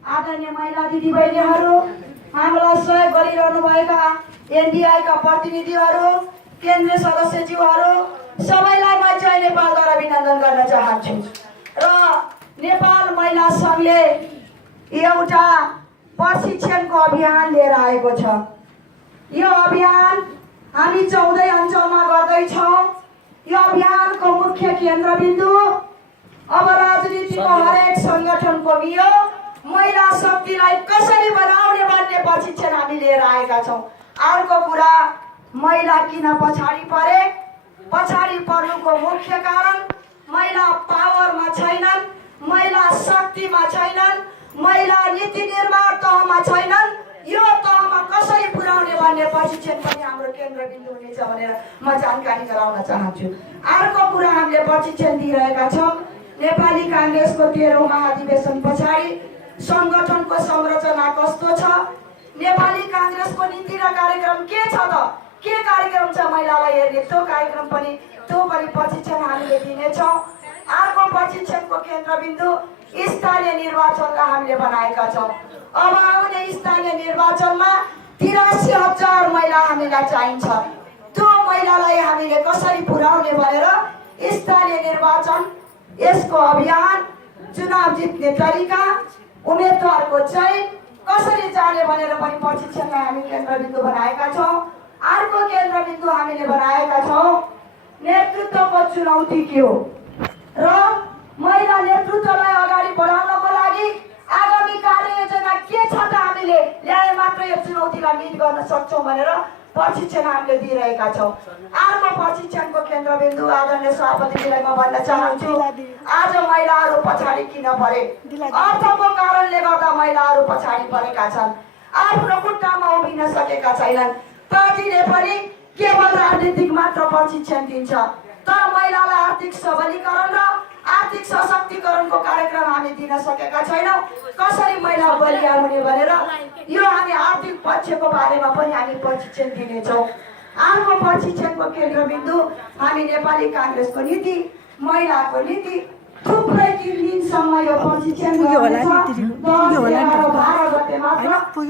आदरणीय महिला दिदीबहिनीहरू, हामीलाई सहयोग गरिरहनुभएका एनडीआईका प्रतिनिधिहरू, केन्द्रीय सदस्यज्यूहरू, सबैलाई म जय नेपालद्वारा अभिनन्दन गर्न चाहन्छु। र नेपाल महिला सङ्घले एउटा प्रशिक्षणको अभियान लिएर आएको छ। यो अभियान हामी 14 अञ्चलमा गर्दैछौँ। यो अभियानको मुख्य केन्द्रबिन्दु अब राजनीतिको हरेक सङ्गठनको महिला शक्तिलाई कसरी बनाउने भन्ने प्रशिक्षण हामी लिएर आएका छौँ। अर्को कुरा, महिला किन पछाडि परे? पछाडि पर्नुको मुख्य कारण महिला पावरमा छैनन्, महिला शक्तिमा छैनन्, महिला नीति निर्माण तहमा छैनन्। यो तहमा कसरी पुर्याउने भन्ने प्रशिक्षण पनि हाम्रो केन्द्रबिन्दु हुनेछ भनेर म जानकारी गराउन चाहन्छु। अर्को कुरा, हामीले प्रशिक्षण दिइरहेका छौँ नेपाली काङ्ग्रेसको 13औं महाधिवेशन पछाडि सङ्गठनको संरचना कस्तो छ, नेपाली काङ्ग्रेसको नीति र कार्यक्रम के छ त, के कार्यक्रम छ महिलालाई हेर्ने, त्यो कार्यक्रम पनि प्रशिक्षण हामीले दिनेछौँ। अर्को प्रशिक्षणको केन्द्रबिन्दु स्थानीय निर्वाचनलाई हामीले बनाएका छौँ। अब आउने स्थानीय निर्वाचनमा 83,000 महिला हामीलाई चाहिन्छ। त्यो महिलालाई हामीले कसरी पुर्याउने भनेर स्थानीय निर्वाचन, यसको अभियान, चुनाव जित्ने तरिका, उम्मेदवारको चयन कसरी जाने भनेर पनि प्रशिक्षणलाई हामी केन्द्रबिन्दु बनाएका छौँ। अर्को केन्द्रबिन्दु हामीले बनाएका छौँ नेतृत्वको चुनौती के हो र महिला नेतृत्वलाई अगाडि बढाउनको लागि आगामी कार्ययोजना के छ त हामीले ल्याए मात्र यो चुनौतीलाई मिट गर्न सक्छौँ भनेर प्रशिक्षण हामीले दिइरहेका छौँ। अर्को प्रशिक्षणको केन्द्रबिन्दु आदरणीय सभापतिजीलाई म भन्न चाहन्छु, आज महिलाहरू पछाडि किन परे? अर्थको कारणले गर्दा महिलाहरू पछाडि परेका छन्, आफ्नो खुट्टामा उभिन सकेका छैनन्। पार्टीले पनि केवल राजनीतिक मात्र प्रशिक्षण दिन्छ, तर महिलालाई आर्थिक सबलीकरण र आर्थिक सशक्तिकरणको कार्यक्रम हामी दिन सकेका छैनौँ। कसरी महिला बलिया हुने भनेर यो हामी आर्थिक पक्षको बारेमा पनि हामी प्रशिक्षण दिनेछौँ। अर्को प्रशिक्षणको केन्द्रबिन्दु हामी नेपाली काङ्ग्रेसको नीति, महिलाको नीति, थुप्रै 3 दिनसम्म यो प्रशिक्षण हुनेछ। 10, 11, 12 गते मात्र